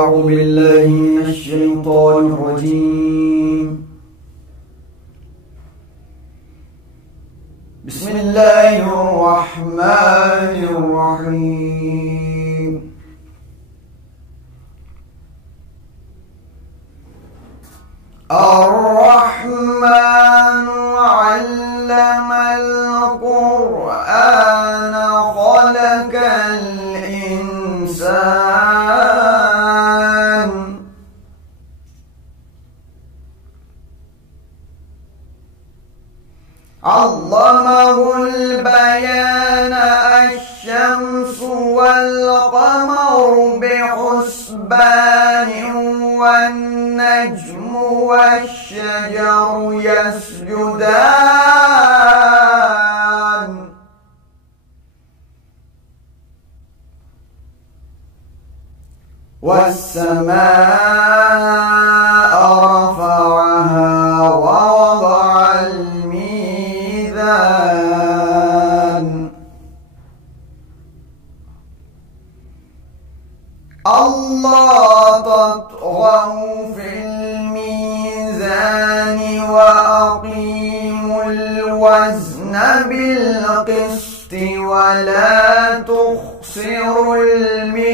أعوذ بالله من الشيطان الرجيم. بسم الله الرحمن الرحيم. الرحمن علم القرآن خلق الإنسان علمه البيان الشمس والقمر بحسبان والنجم والشجر يسجدان والسماء رفعها ووضع الميزان ألا تطغوا في الميزان وأقيموا الوزن بالقسط ولا تخسروا الميزان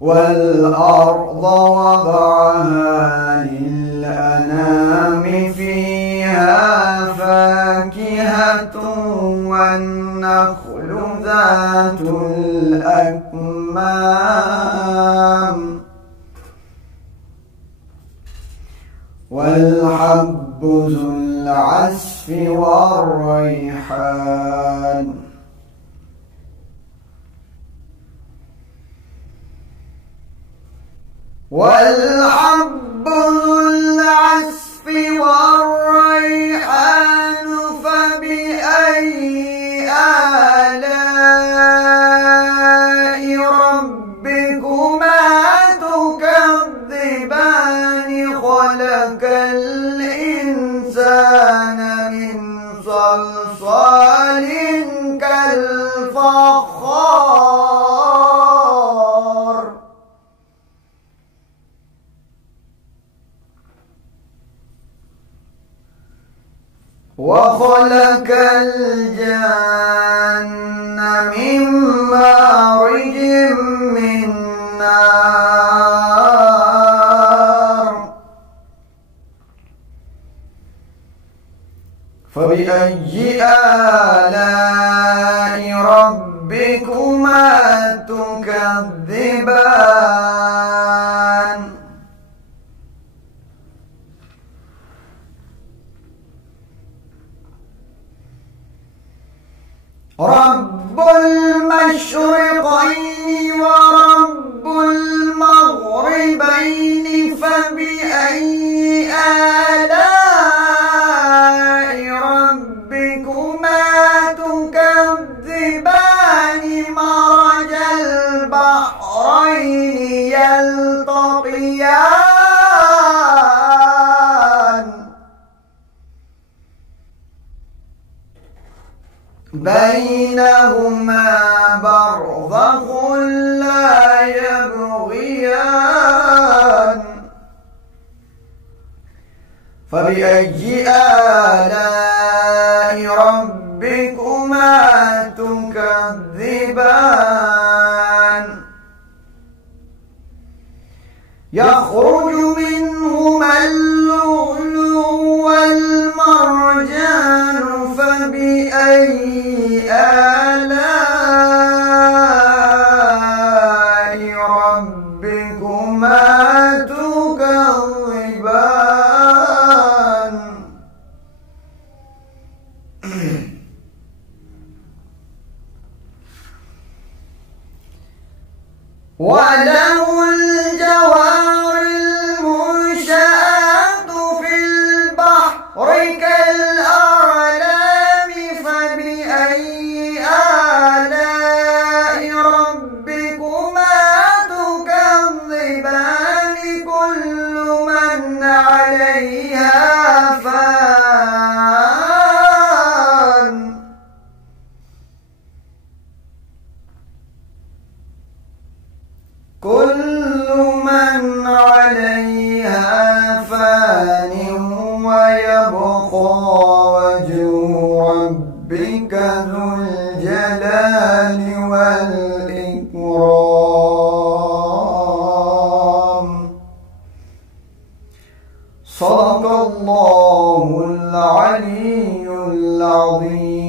والأرض وضعها للأنام فيها فاكهة والنخل ذات الأكمام والحب ذو العصف والريحان والحب ذو العصف والريحان فبأي آلاء ربكما تكذبان خلق الإنسان من صلصال كالفخار وخلق الجن من مارج من نار فبأي آلاء ربكما تكذبان رب المشرقين ورب المغربين فبأي آلاء ربكما تكذبان مرج البحرين يلتقيان بينهما برزخ لا يبغيان فبأي آلاء ربكما تكذبان يخرج منهما اللؤلؤ والمرجان فبأي آلاء ربكما تكذبان وله الجوار المنشآت في البحر كالأعلام فبأي آلاء ربكما تكذبان كل من عليها فان ربك ذو الجلال والإكرام. صدق الله العلي العظيم.